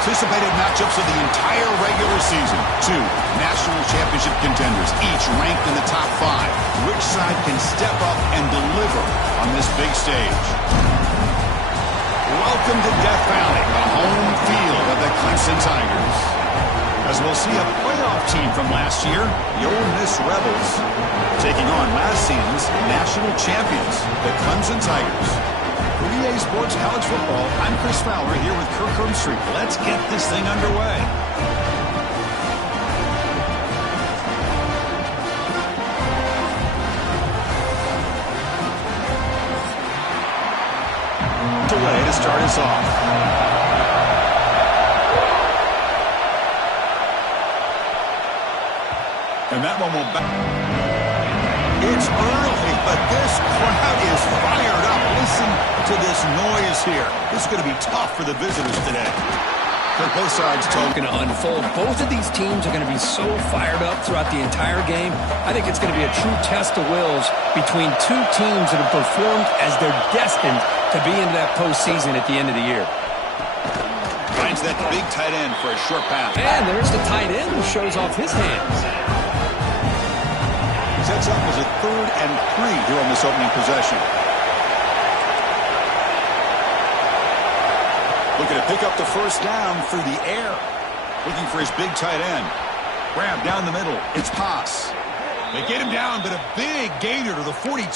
anticipated matchups of the entire regular season. Two national championship contenders, each ranked in the top 5. Which side can step up and deliver on this big stage? Welcome to Death Valley, the home field of the Clemson Tigers. As we'll see a playoff team from last year, the Ole Miss Rebels, taking on last season's national champions, the Clemson Tigers. For EA Sports College Football, I'm Chris Fowler here with Kirk Herbstreit. Let's get this thing underway. Away to start us off. And that one will back. It's early, but this crowd is fired up. Listen to this noise here. This is going to be tough for the visitors today. Both sides going to unfold. Both of these teams are going to be so fired up throughout the entire game. I think it's going to be a true test of wills between two teams that have performed as they're destined to be into that postseason at the end of the year. Finds that big tight end for a short pass. And there's the tight end who shows off his hands. Sets up as a 3rd and 3 here on this opening possession. Looking to pick up the first down through the air. Looking for his big tight end. Grab down the middle. It's Haas. They get him down, but a big gainer to the 42.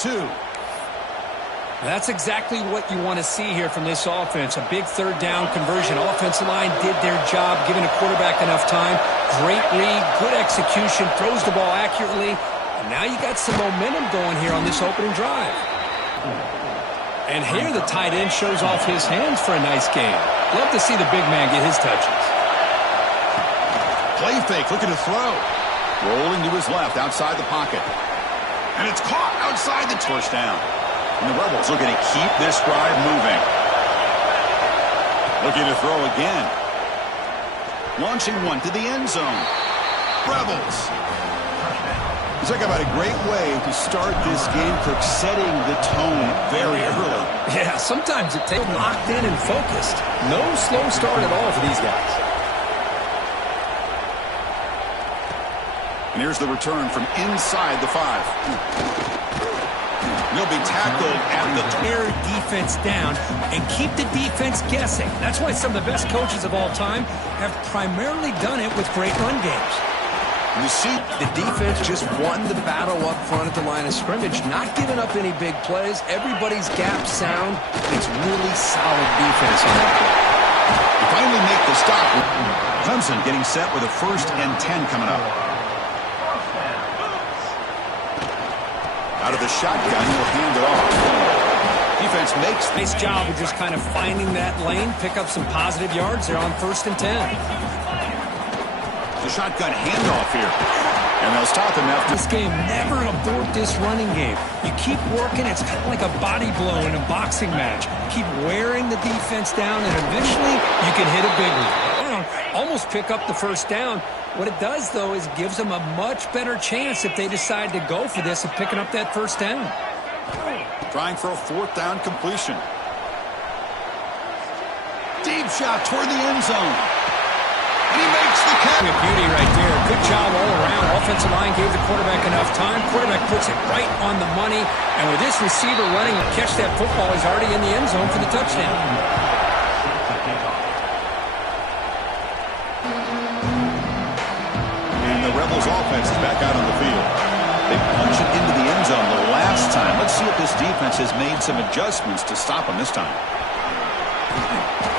That's exactly what you want to see here from this offense. A big 3rd down conversion. Offensive line did their job, giving a quarterback enough time. Great read, good execution, throws the ball accurately. And now you got some momentum going here on this opening drive. And here the tight end shows off his hands for a nice game. Love to see the big man get his touches. Play fake, looking to throw. Rolling to his left, outside the pocket. And it's caught outside the first down. And the Rebels looking to keep this drive moving. Looking to throw again. Launching one to the end zone. Rebels. Talk about a great way to start this game, Kirk, setting the tone very early. Yeah, sometimes it takes locked in and focused. No slow start at all for these guys. And here's the return from inside the 5. He'll be tackled at the tear defense down and keep the defense guessing. That's why some of the best coaches of all time have primarily done it with great run games. You see, the defense just won the battle up front at the line of scrimmage, not giving up any big plays. Everybody's gap sound. It's really solid defense on that play. You finally make the stop. Clemson getting set with a 1st and 10 coming up. Out of the shotgun, he'll hand it off. Defense makes nice job of just kind of finding that lane, pick up some positive yards. They're on 1st and 10. The shotgun handoff here. And they'll stop him after. This game, never abort this running game. You keep working. It's kind of like a body blow in a boxing match. Keep wearing the defense down, and eventually you can hit a big one. Almost pick up the first down. What it does, though, is gives them a much better chance if they decide to go for this of picking up that first down. Trying for a 4th down completion. Deep shot toward the end zone. And he makes the catch. Beauty right there. Good job all around. Offensive line gave the quarterback enough time. Quarterback puts it right on the money. And with this receiver running to catch that football, he's already in the end zone for the touchdown. And the Rebels offense is back out on the field. They punch it into the end zone the last time. Let's see if this defense has made some adjustments to stop them this time.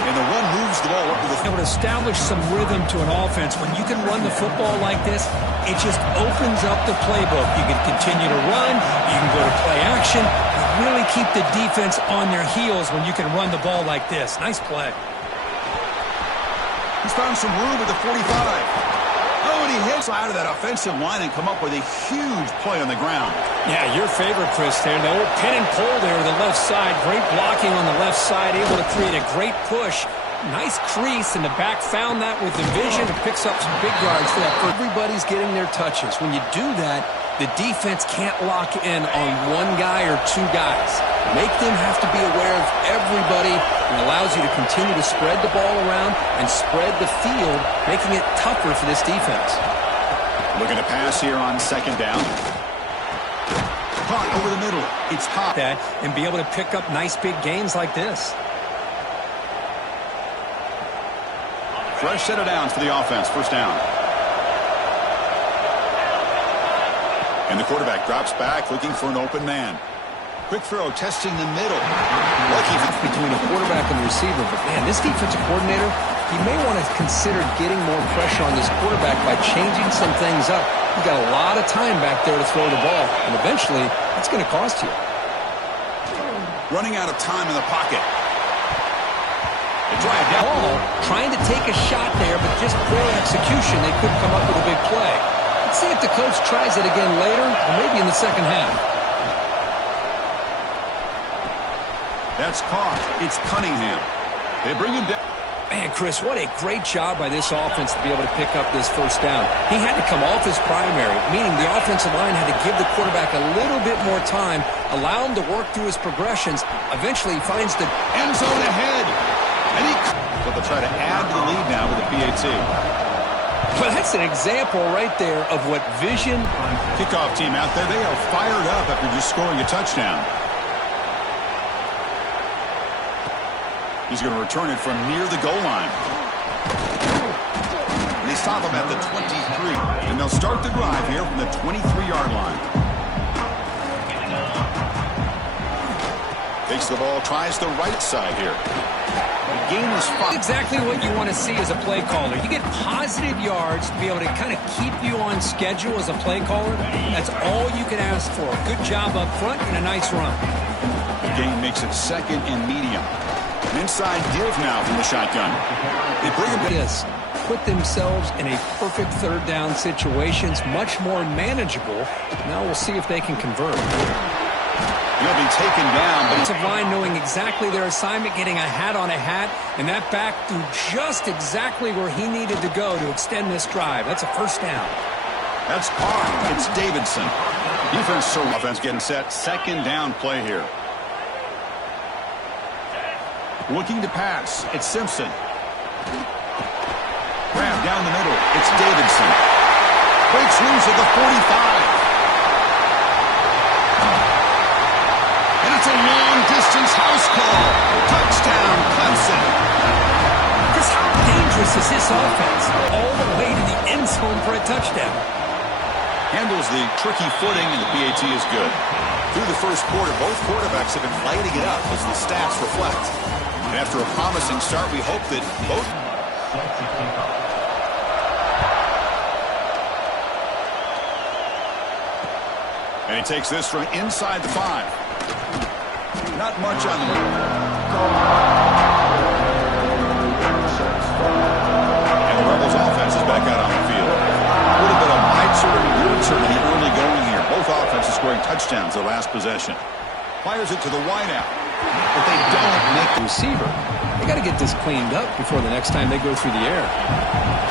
And the run moves the ball up to the field. It would establish some rhythm to an offense. When you can run the football like this, it just opens up the playbook. You can continue to run. You can go to play action. You really keep the defense on their heels when you can run the ball like this. Nice play. He's found some room at the 45. Oh, and he hits out of that offensive line and come up with a huge play on the ground. Yeah, your favorite, Chris, there. The old pin and pull there to the left side. Great blocking on the left side. Able to create a great push. Nice crease, and the back found that with the vision and picks up some big yards for that. Everybody's getting their touches. When you do that, The defense can't lock in on one guy or two guys. Make them have to be aware of everybody, and allows you to continue to spread the ball around and spread the field, making it tougher for this defense. Looking to pass here on second down. Caught over the middle. It's hot. And be able to pick up nice big gains like this. Fresh set of downs for the offense. First down. And the quarterback drops back looking for an open man. Quick throw testing the middle. Lucky between the quarterback and the receiver. But, man, this defensive coordinator, he may want to consider getting more pressure on this quarterback by changing some things up. You've got a lot of time back there to throw the ball, and eventually it's going to cost you. Running out of time in the pocket. They drive down. Ball, trying to take a shot there, but just poor execution. They could come up with a big play. Let's see if the coach tries it again later, or maybe in the second half. That's caught. It's Cunningham. They bring him down. Man, Chris, what a great job by this offense to be able to pick up this first down. He had to come off his primary, meaning the offensive line had to give the quarterback a little bit more time, allow him to work through his progressions. Eventually, he finds the end zone ahead. And but they'll try to add to the lead now with the PAT. Well, that's an example right there of what vision. Kickoff team out there, they are fired up after just scoring a touchdown. He's going to return it from near the goal line. And they stop him at the 23. And they'll start the drive here from the 23-yard line. Takes the ball, tries the right side here. The game is fun. Exactly what you want to see as a play caller. You get positive yards to be able to kind of keep you on schedule as a play caller. That's all you can ask for. Good job up front and a nice run. The game makes it second and medium. An inside give now from the shotgun. They bring him back. Put themselves in a perfect third down situations, much more manageable. Now we'll see if they can convert. He'll be taken down. But offensive line knowing exactly their assignment, getting a hat on a hat, and that back through just exactly where he needed to go to extend this drive. That's a first down. That's Carr. It's Davidson. Offense getting set. Second down play here. Looking to pass. It's Simpson. Grab down the middle. It's Davidson. Breaks loose at the 45. And it's a long-distance house call. Touchdown, Clemson. Because how dangerous is this offense? All the way to the end zone for a touchdown. Handles the tricky footing, and the PAT is good. Through the first quarter, both quarterbacks have been lighting it up, as the stats reflect. And after a promising start, we hope that both... And he takes this from inside the 5. Not much on the move. And the Rebels offense is back out on the field. A little bit of uncertainty early going here. Both offenses scoring touchdowns their last possession. Fires it to the wideout. But they don't make the receiver. They got to get this cleaned up before the next time they go through the air.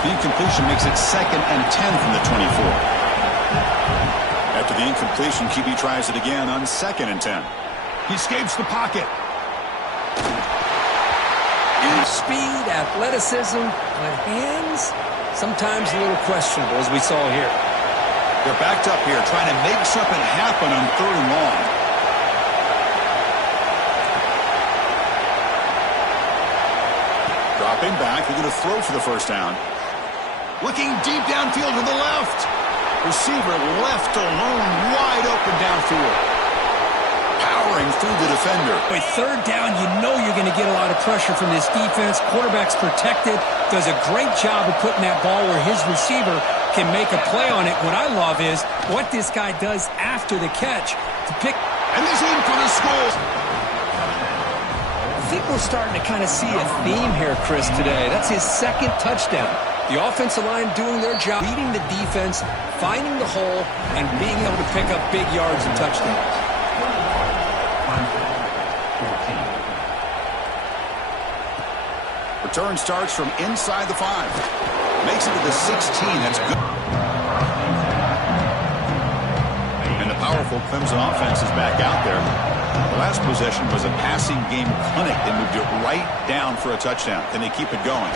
The incompletion makes it 2nd and 10 from the 24. After the incompletion, QB tries it again on 2nd and 10. He escapes the pocket. Speed, athleticism, but hands, sometimes a little questionable, as we saw here. They're backed up here, trying to make something happen on 3rd and long. Dropping back, they're going to throw for the first down. Looking deep downfield to the left. Receiver left alone, wide open downfield. Powering through the defender. With 3rd down, you know you're going to get a lot of pressure from this defense. Quarterback's protected. Does a great job of putting that ball where his receiver can make a play on it. What I love is what this guy does after the catch to pick. And he's in for the score. I think we're starting to kind of see a theme here, Chris, today. That's his 2nd touchdown. The offensive line doing their job, leading the defense, finding the hole, and being able to pick up big yards and touchdowns. Return starts from inside the 5. Makes it to the 16. That's good. powerful Clemson offense is back out there. The last possession was a passing game clinic. They moved it right down for a touchdown. Can they keep it going?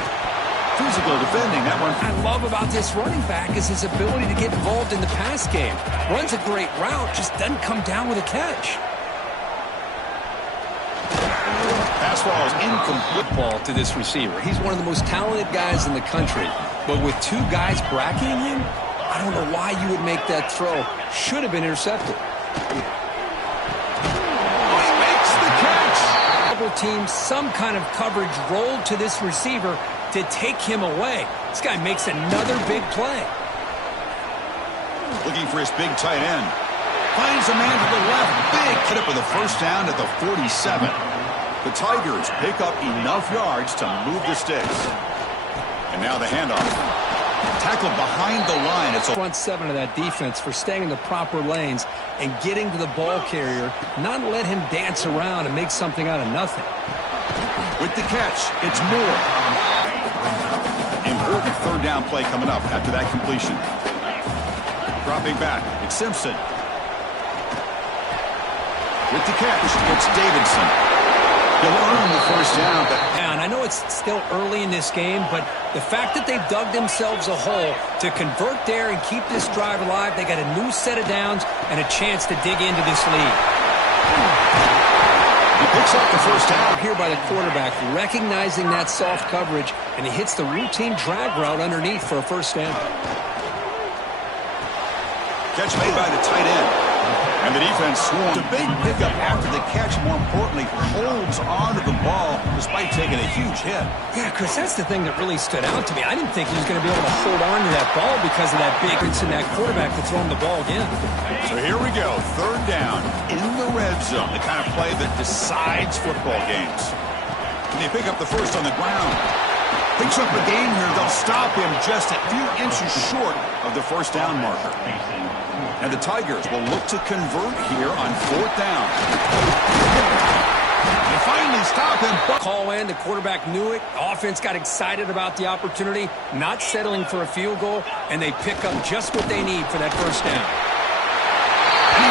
Physical defending, that one. I love about this running back is his ability to get involved in the pass game. Runs a great route, just doesn't come down with a catch. Pass ball is incomplete. Ball to this receiver. He's one of the most talented guys in the country. But with two guys bracketing him, I don't know why you would make that throw. Should have been intercepted. Oh, he makes the catch. Double team, some kind of coverage rolled to this receiver to take him away. This guy makes another big play. Looking for his big tight end. Finds a man to the left. Big hit up with a first down at the 47. The Tigers pick up enough yards to move the sticks. And now the handoff. Tackled behind the line. It's a front seven of that defense for staying in the proper lanes and getting to the ball carrier, not let him dance around and make something out of nothing. With the catch, it's Moore. Important third down play coming up after that completion. Dropping back, it's Simpson. With the catch, it's Davidson. He'll earn the first down. And I know it's still early in this game, but the fact that they've dug themselves a hole to convert there and keep this drive alive, they got a new set of downs and a chance to dig into this lead. He picks up the first down. Here by the quarterback, recognizing that soft coverage, and he hits the routine drag route underneath for a first down. Catch made by the tight end. And the defense swarms. A big pickup after the catch, more importantly, holds on to the ball despite taking a huge hit. Yeah, Chris, that's the thing that really stood out to me. I didn't think he was going to be able to hold on to that ball because of that big hits in that quarterback to throw him the ball again. So here we go, third down in the red zone, the kind of play that decides football games. And they pick up the first on the ground. Picks up the gain here. They'll stop him just a few inches short of the first down marker. And the Tigers will look to convert here on fourth down. They finally stop him. Call in, the quarterback knew it. Offense got excited about the opportunity, not settling for a field goal, and they pick up just what they need for that first down.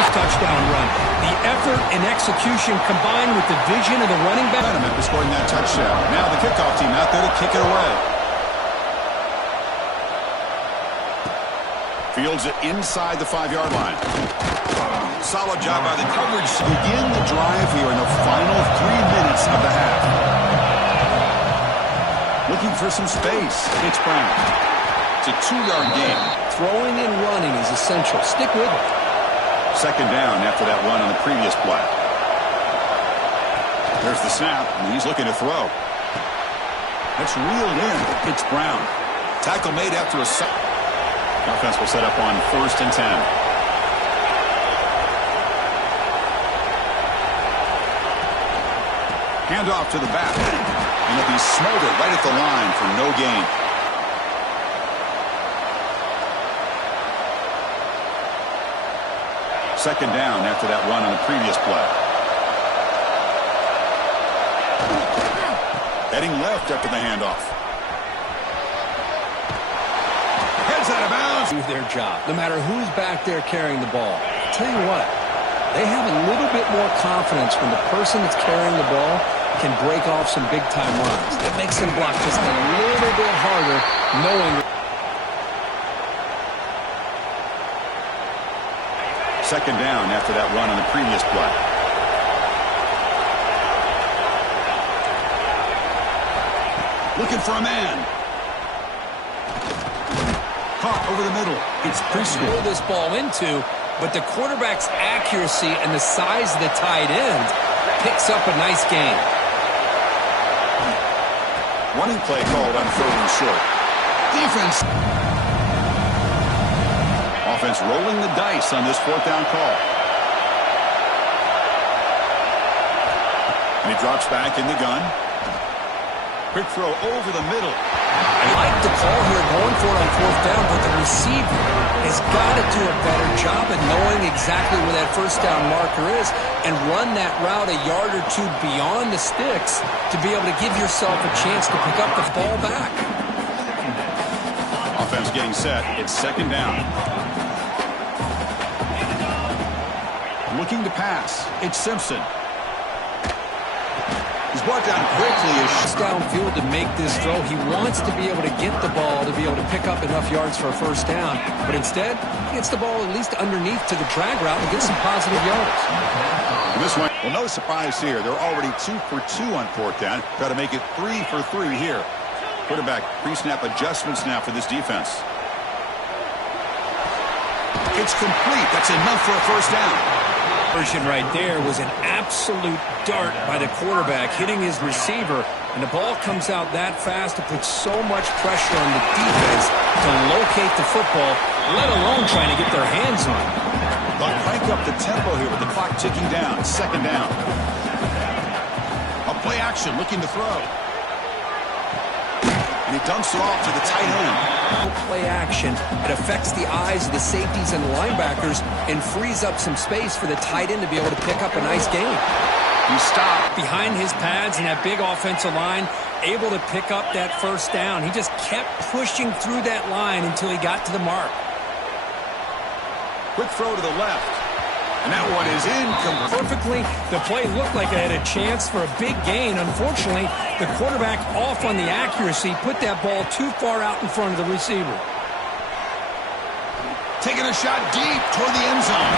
Touchdown run. The effort and execution combined with the vision of the running back. For scoring that touchdown. Now the kickoff team out there to kick it away. Fields it inside the 5-yard line. Solid job by the coverage to begin the drive here in the final 3 minutes of the half. Looking for some space. It's Brown. It's a 2-yard gain. Throwing and running is essential. Stick with it. Second down after that run on the previous play. There's the snap, and he's looking to throw. That's reeled in. It's Brown. Tackle made after a sack. Offense will set up on 1st and 10. Handoff to the back. And it'll be smothered right at the line for no gain. Second down after that run on the previous play. Heading left after the handoff. Heads out of bounds. Do their job, no matter who's back there carrying the ball. I'll tell you what, they have a little bit more confidence when the person that's carrying the ball can break off some big-time runs. It makes them block just a little bit harder, knowing. Second down after that run on the previous play. Looking for a man. Caught over the middle. It's Preschool. Pull this ball into, but the quarterback's accuracy and the size of the tight end picks up a nice gain. Running play called on 3rd and short. Defense. Offense rolling the dice on this 4th down call. And he drops back in the gun. Quick throw over the middle. I like the call here going for it on 4th down, but the receiver has got to do a better job of knowing exactly where that first down marker is and run that route a yard or two beyond the sticks to be able to give yourself a chance to pick up the ball back. Offense getting set. It's second down. Looking to pass. It's Simpson. He's brought down quickly. He's downfield to make this throw. He wants to be able to get the ball to be able to pick up enough yards for a first down. But instead, he gets the ball at least underneath to the drag route and gets some positive yards. This one, well, no surprise here. They're already 2 for 2 on fourth down. Try to make it 3 for 3 here. Quarterback pre-snap adjustments now for this defense. It's complete. That's enough for a first down. Version right there was an absolute dart by the quarterback hitting his receiver, and the ball comes out that fast to put so much pressure on the defense to locate the football, let alone trying to get their hands on it. They'll crank up the tempo here with the clock ticking down. Second down. A play action looking to throw. And he dumps it off to the tight end. Play action. It affects the eyes of the safeties and the linebackers and frees up some space for the tight end to be able to pick up a nice gain. He stopped behind his pads and that big offensive line, able to pick up that first down. He just kept pushing through that line until he got to the mark. Quick throw to the left. And that one is incomplete. Perfectly. The play looked like it had a chance for a big gain. Unfortunately, the quarterback off on the accuracy, put that ball too far out in front of the receiver. Taking a shot deep toward the end zone.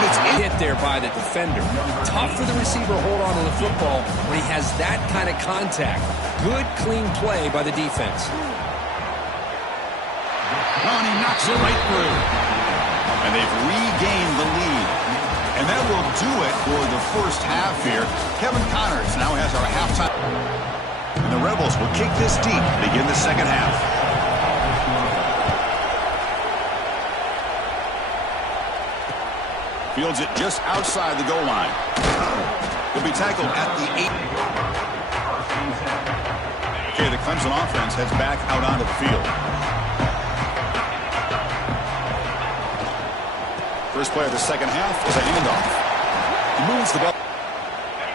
And it's hit there by the defender. Tough for the receiver to hold on to the football when he has that kind of contact. Good, clean play by the defense. Oh, and he knocks it right through. And they've regained the lead. And that will do it for the first half here. Kevin Connors now has our halftime. And the Rebels will kick this deep to begin the second half. Fields it just outside the goal line. He'll be tackled at the 8. Okay, the Clemson offense heads back out onto the field. First play of the second half is a handoff. He moves the ball.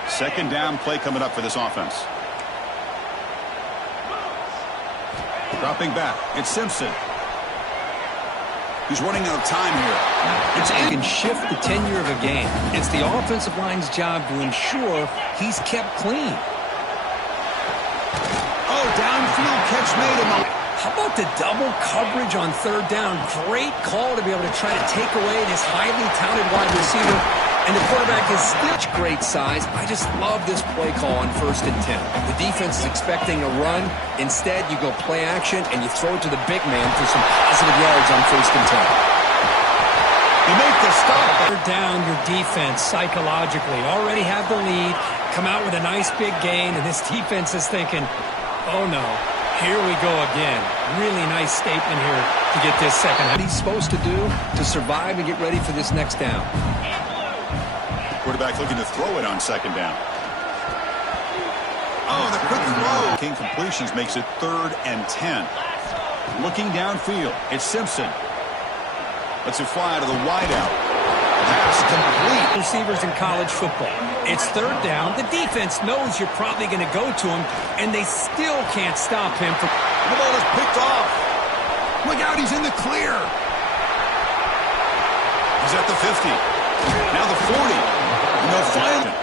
Second down play coming up for this offense. Dropping back. It's Simpson. He's running out of time here. It can shift the tenure of a game. It's the offensive line's job to ensure he's kept clean. Oh, downfield catch made in the... How about the double coverage on third down? Great call to be able to try to take away this highly talented wide receiver. And the quarterback is still great size. I just love this play call on 1st and 10. The defense is expecting a run. Instead, you go play action and you throw it to the big man for some positive yards on 1st and 10. You make the stop. Third down your defense psychologically. Already have the lead. Come out with a nice big gain. And this defense is thinking, oh no. Here we go again. Really nice statement here to get this second. What he's supposed to do to survive and get ready for this next down. Quarterback looking to throw it on second down. Oh, the quick throw. King completions makes it 3rd and 10. Looking downfield, it's Simpson. Lets it fly to the wideout. Pass complete. Receivers in college football. It's third down. The defense knows you're probably going to go to him, and they still can't stop him. The ball is picked off. Look out, he's in the clear. He's at the 50. Now the 40. And they'll find him.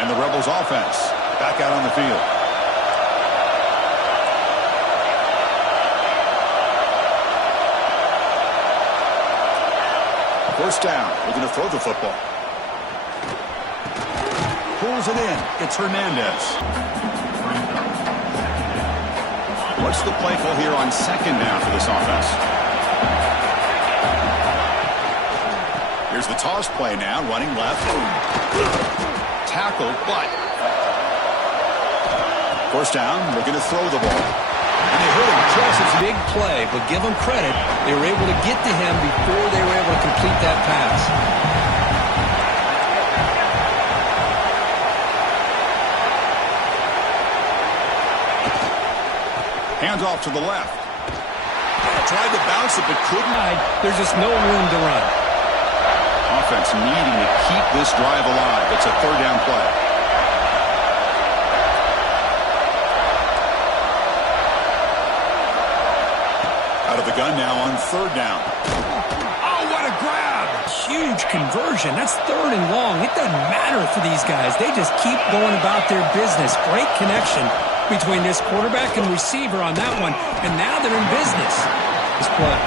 And the Rebels offense back out on the field. First down. We're going to throw the football. Pulls it in. It's Hernandez. What's the play call here on second down for this offense? Here's the toss play now. Running left. Tackled, but first down. Looking to throw the ball. And they hurt him just as big play, but give them credit. They were able to get to him before they were able to complete that pass. Hands off to the left. Tried to bounce it, but couldn't. There's just no room to run. Offense needing to keep this drive alive. It's a third down play. Out of the gun now on third down. Oh, what a grab. Huge conversion. That's 3rd and long. It doesn't matter for these guys. They just keep going about their business. Great connection between this quarterback and receiver on that one. And now they're in business. This play.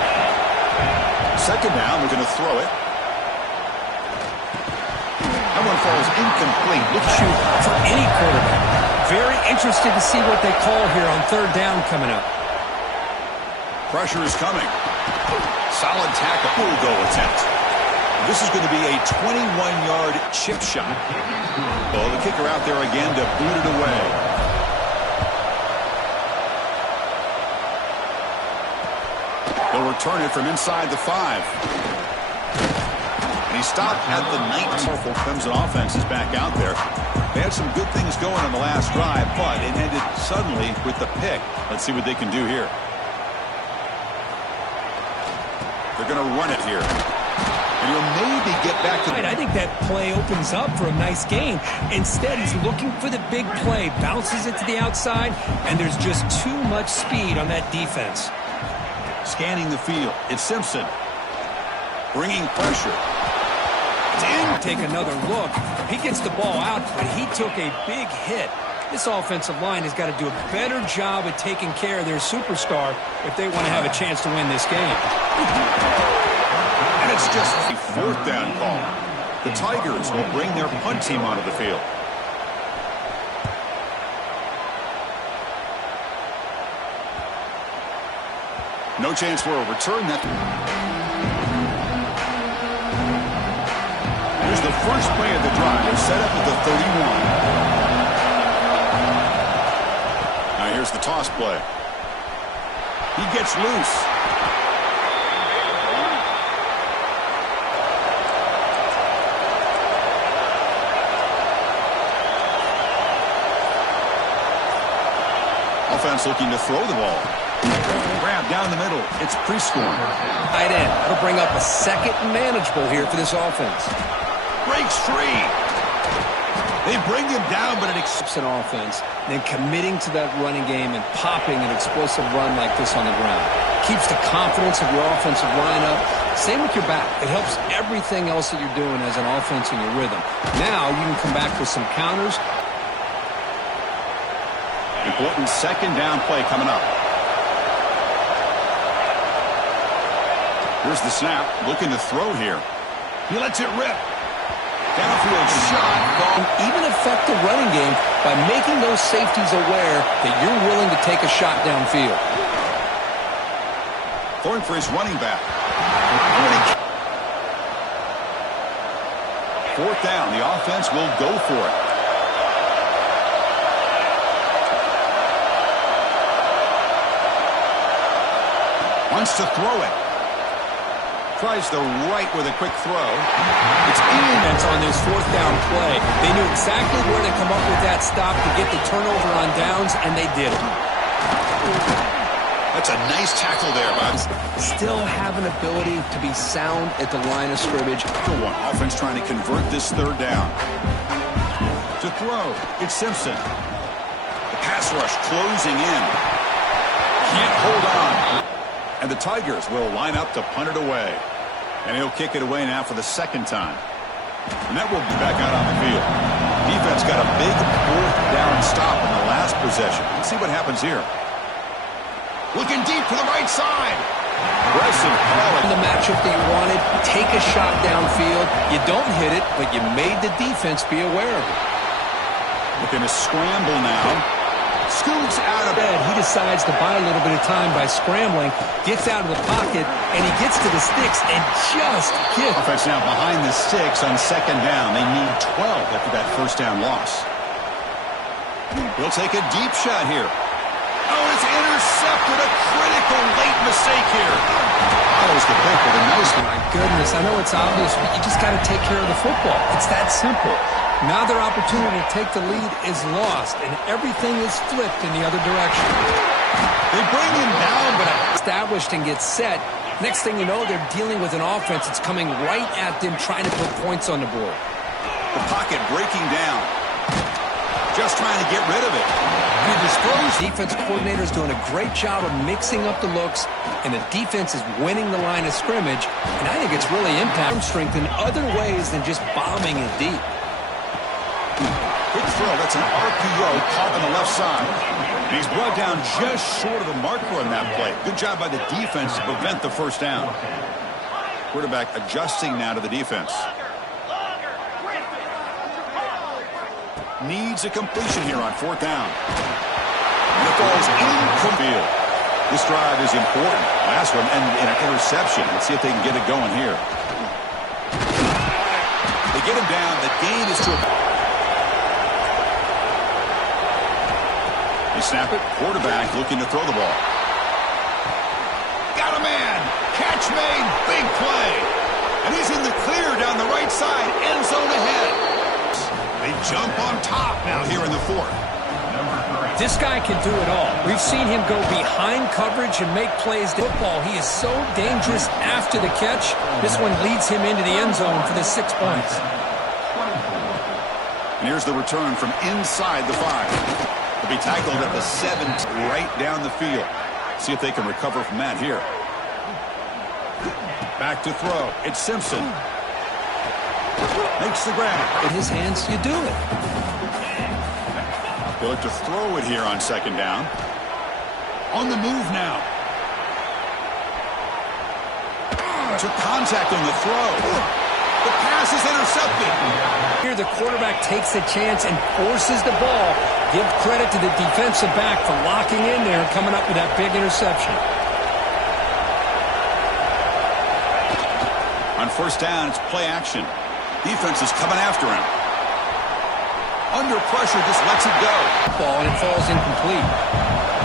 Second down, we're going to throw it. That one falls incomplete. Look, shoot for any quarterback. Very interested to see what they call here on 3rd down coming up. Pressure is coming. Solid tackle. Field goal attempt. This is going to be a 21-yard chip shot. Well, the kicker out there again to boot it away. They'll return it from inside the 5. And he stopped at the 19. Clemson offense is back out there. They had some good things going on the last drive, but it ended suddenly with the pick. Let's see what they can do here. They're going to run it here. And he'll maybe get back to... I think that play opens up for a nice game. Instead, he's looking for the big play. Bounces it to the outside, and there's just too much speed on that defense. Scanning the field. It's Simpson. Bringing pressure. It's in. Take another look. He gets the ball out, but he took a big hit. This offensive line has got to do a better job at taking care of their superstar if they want to have a chance to win this game. And it's just a 4th down call. The Tigers will bring their punt team onto the field. No chance for a return. Here's the first play of the drive, set up at the 31. Now here's the toss play. He gets loose. Offense looking to throw the ball. Grab down the middle. It's Prescorn. Tight end. That'll bring up a second and manageable here for this offense. Breaks free. They bring him down, but it accepts an offense. Then committing to that running game and popping an explosive run like this on the ground. Keeps the confidence of your offensive line up. Same with your back. It helps everything else that you're doing as an offense in your rhythm. Now you can come back with some counters. Important second down play coming up. Here's the snap. Looking to throw here. He lets it rip. Downfield shot. Even affect the running game by making those safeties aware that you're willing to take a shot downfield. Throwing for his running back. 4th down. The offense will go for it. Wants to throw it. Tries the right with a quick throw. It's in. That's on this 4th down play. They knew exactly where to come up with that stop to get the turnover on downs, and they did it. That's a nice tackle there, Bob. Still have an ability to be sound at the line of scrimmage. Offense trying to convert this 3rd down. To throw, it's Simpson. The pass rush closing in. Can't hold on. And the Tigers will line up to punt it away. And he'll kick it away now for the 2nd time. And that will be back out on the field. Defense got a big 4th down stop in the last possession. Let's see what happens here. Looking deep to the right side. Aggressive call. The matchup that you wanted, take a shot downfield. You don't hit it, but you made the defense be aware of it. Looking to scramble now. Scoots out of bed. He decides to buy a little bit of time by scrambling, gets out of the pocket, and he gets to the sticks and just gets. Offense now behind the sticks on 2nd down. They need 12 after that 1st down loss. He'll take a deep shot here. Oh, it's intercepted. A critical late mistake here. Follows the pick with a nice one. My goodness, I know it's obvious, but you just got to take care of the football. It's that simple. Now their opportunity to take the lead is lost, and everything is flipped in the other direction. They bring him down, but established and gets set. Next thing you know, they're dealing with an offense that's coming right at them, trying to put points on the board. The pocket breaking down. Just trying to get rid of it. Defense coordinator is doing a great job of mixing up the looks, and the defense is winning the line of scrimmage, and I think it's really impacting strength in other ways than just bombing it deep. Quick throw. That's an RPO caught on the left side. And he's brought down just short of the marker on that play. Good job by the defense to prevent the first down. Quarterback adjusting now to the defense. Needs a completion here on fourth down. And it falls incomplete. This drive is important. Last one ended in an interception. Let's see if they can get it going here. They get him down. The gain is to a... They snap it. Quarterback looking to throw the ball. Got a man. Catch made. Big play. And he's in the clear down the right side. End zone ahead. They jump on top now here in the fourth. This guy can do it all. We've seen him go behind coverage and make plays. Football, he is so dangerous after the catch. This one leads him into the end zone for the 6 points. And here's the return from inside the 5. He'll be tackled at the 7, right down the field. See if they can recover from that here. Back to throw. It's Simpson. Makes the grab. In his hands, you do it. They look to throw it here on second down. On the move now. Took contact on the throw. The pass is intercepted. Here the quarterback takes a chance and forces the ball. Give credit to the defensive back for locking in there and coming up with that big interception. On first down, it's play action. Defense is coming after him. Under pressure, just lets it go. Ball, and it falls incomplete.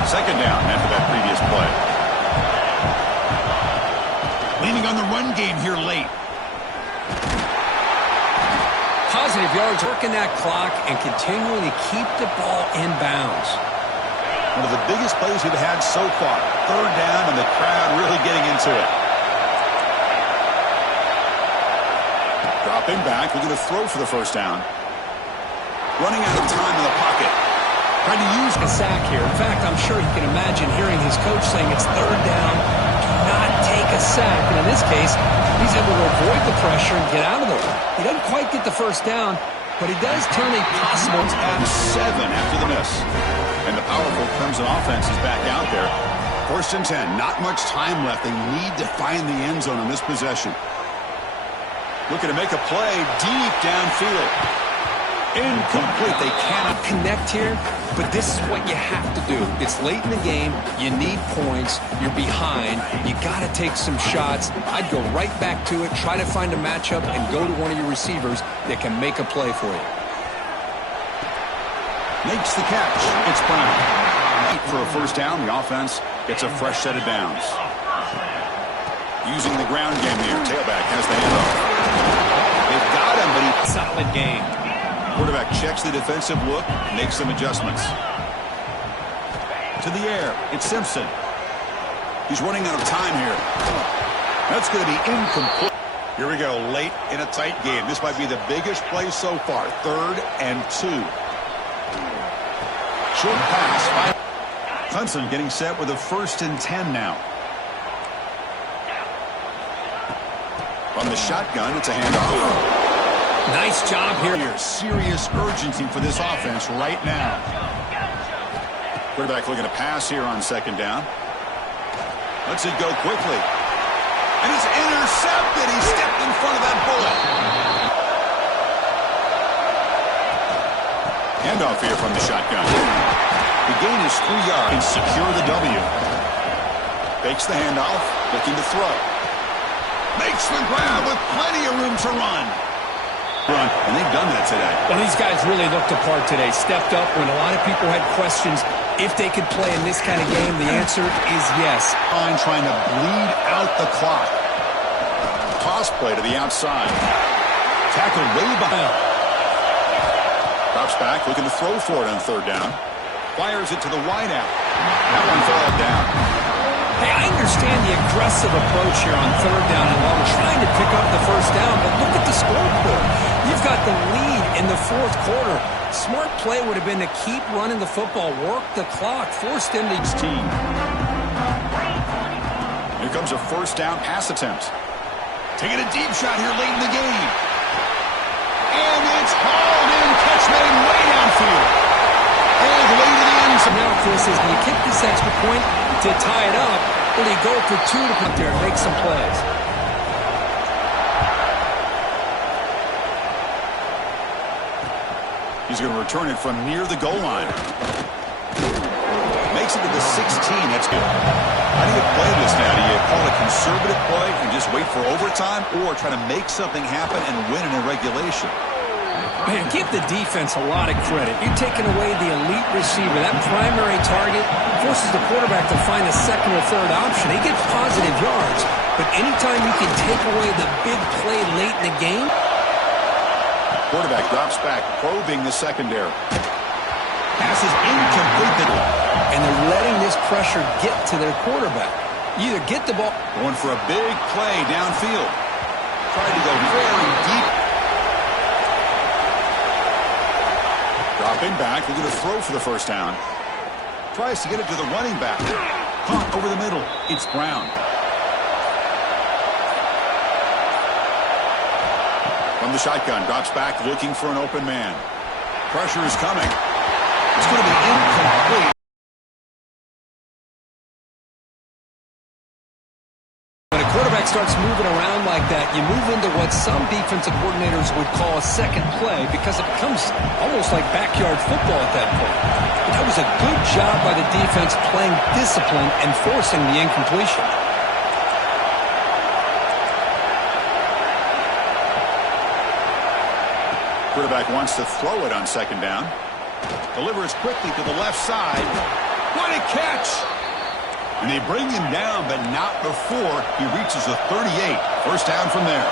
Second down after that previous play. Leaning on the run game here late. Positive yards, working that clock and continuing to keep the ball in bounds. One of the biggest plays we've had so far. Third down and the crowd really getting into it. Dropping back, looking to throw for the first down. Running out of time in the pocket. Trying to use a sack here. In fact, I'm sure he can imagine hearing his coach saying it's third down. Do not take a sack. And in this case, he's able to avoid the pressure and get out of there. He doesn't quite get the first down, but he does turn a possible at 7 after the miss. And the powerful Clemson offense is back out there. First and 10. Not much time left. They need to find the end zone on this possession. Looking to make a play deep downfield. Incomplete. They cannot connect here, but this is what you have to do. It's late in the game. You need points. You're behind. You got to take some shots. I'd go right back to it, try to find a matchup, and go to one of your receivers that can make a play for you. Makes the catch. It's Brown. For a first down, the offense gets a fresh set of downs. Using the ground game here. Tailback has the handoff. They've got him, but he... Solid game. Quarterback checks the defensive look, makes some adjustments. To the air, it's Simpson. He's running out of time here. That's going to be incomplete. Here we go, late in a tight game. This might be the biggest play so far. 3rd and 2. Short pass. Clemson getting set with a 1st and 10 now. On the shotgun, it's a handoff. Nice job here. Serious urgency for this offense right now. Quarterback looking to pass here on second down. Lets it go quickly. And it's intercepted. He stepped in front of that bullet. Handoff here from the shotgun. The gain is 3 yards and secure the W. Fakes the handoff, looking to throw. Makes the grab with plenty of room to run. And they've done that today. Well, these guys really looked apart today. Stepped up when a lot of people had questions if they could play in this kind of game. The answer is yes. Trying to bleed out the clock. Toss play to the outside. Tackled way behind. Drops back, looking to throw for it on 3rd down. Fires it to the wideout. That one fell down. Hey, I understand the aggressive approach here on third down and long, trying to pick up the first down, but look at the scoreboard. You've got the lead in the fourth quarter. Smart play would have been to keep running the football, work the clock, force them to... Team. Here comes a first down pass attempt. Taking a deep shot here late in the game. And it's hauled in, catch made way downfield. All the way to the end. So now, Chris, is do you kick this extra point to tie it up, or do you go for two to put there and make some plays? He's going to return it from near the goal line. Makes it to the 16. That's good. How do you play this now? Do you call a conservative play and just wait for overtime, or try to make something happen and win in a regulation? Man, give the defense a lot of credit. You're taking away the elite receiver. That primary target forces the quarterback to find a second or third option. He gets positive yards, but anytime you can take away the big play late in the game. Quarterback drops back, probing the secondary. Pass is incomplete. And they're letting this pressure get to their quarterback. You either get the ball. Going for a big play downfield. Tried to go very deep. Dropping back, looking to throw for the first down. Tries to get it to the running back. Caught over the middle. It's Brown. From the shotgun, drops back, looking for an open man. Pressure is coming. It's going to be incomplete. When a quarterback starts moving around like that, you move into what some defensive coordinators would call a second play because it becomes almost like backyard football at that point. But that was a good job by the defense playing discipline and forcing the incompletion. Quarterback wants to throw it on second down. Delivers quickly to the left side. What a catch! And they bring him down, but not before he reaches the 38. First down from there.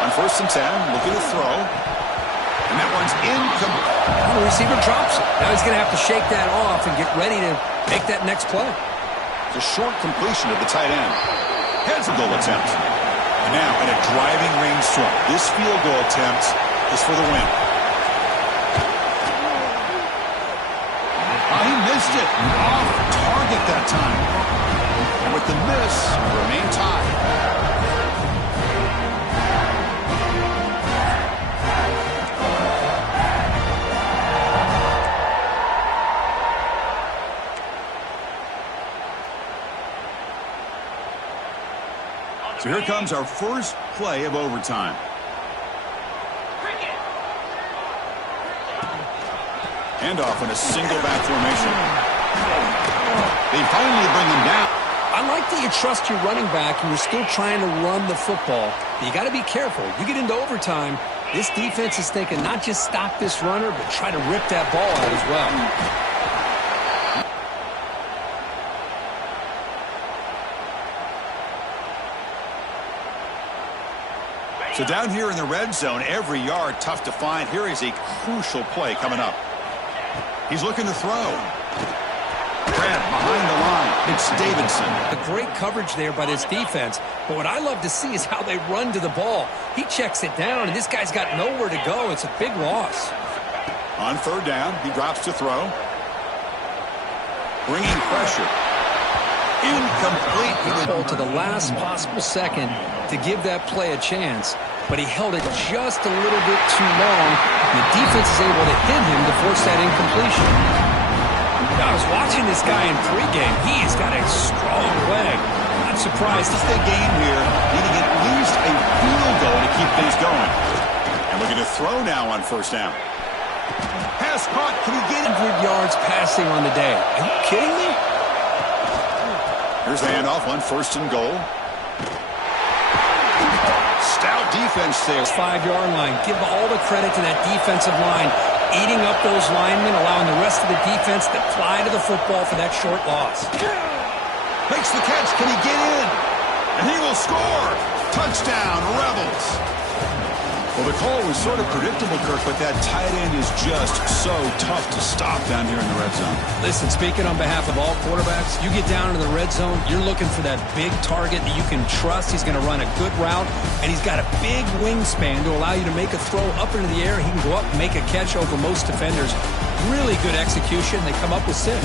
On 1st and 10, looking to throw. And that one's incomplete. The receiver drops it. Now he's going to have to shake that off and get ready to make that next play. It's a short completion of the tight end. Heads a goal attempt. And now in a driving range throw. This field goal attempt is for the win. He missed it. Off target that time. And with the miss, remain tied. So here comes our first play of overtime. Handoff in a single back formation. They finally bring him down. I like that you trust your running back and you're still trying to run the football. But you got to be careful. You get into overtime, this defense is thinking not just stop this runner, but try to rip that ball out as well. So down here in the red zone, every yard tough to find. Here is a crucial play coming up. He's looking to throw. Grant behind the line. It's Davidson. A great coverage there by this defense. But what I love to see is how they run to the ball. He checks it down, and this guy's got nowhere to go. It's a big loss. On 3rd down, he drops to throw. Bringing pressure. Incomplete. He was to the last possible second to give that play a chance. But he held it just a little bit too long. And the defense is able to hit him to force that incompletion. Now, I was watching this guy in pregame. He's got a strong leg. Not surprised. This is the game here, needing at least a field goal to keep things going. And looking to throw now on 1st down. Pass caught. Can he get 100 yards passing on the day? Are you kidding me? Here's the handoff on 1st and goal. Stout defense there. 5-yard line. Give all the credit to that defensive line. Eating up those linemen, allowing the rest of the defense to fly to the football for that short loss. Makes the catch. Can he get in? And he will score. Touchdown, Rebels. Well, the call was sort of predictable, Kirk, but that tight end is just so tough to stop down here in the red zone. Listen, speaking on behalf of all quarterbacks, you get down into the red zone, you're looking for that big target that you can trust. He's going to run a good route, and he's got a big wingspan to allow you to make a throw up into the air. He can go up and make a catch over most defenders. Really good execution. They come up with 6.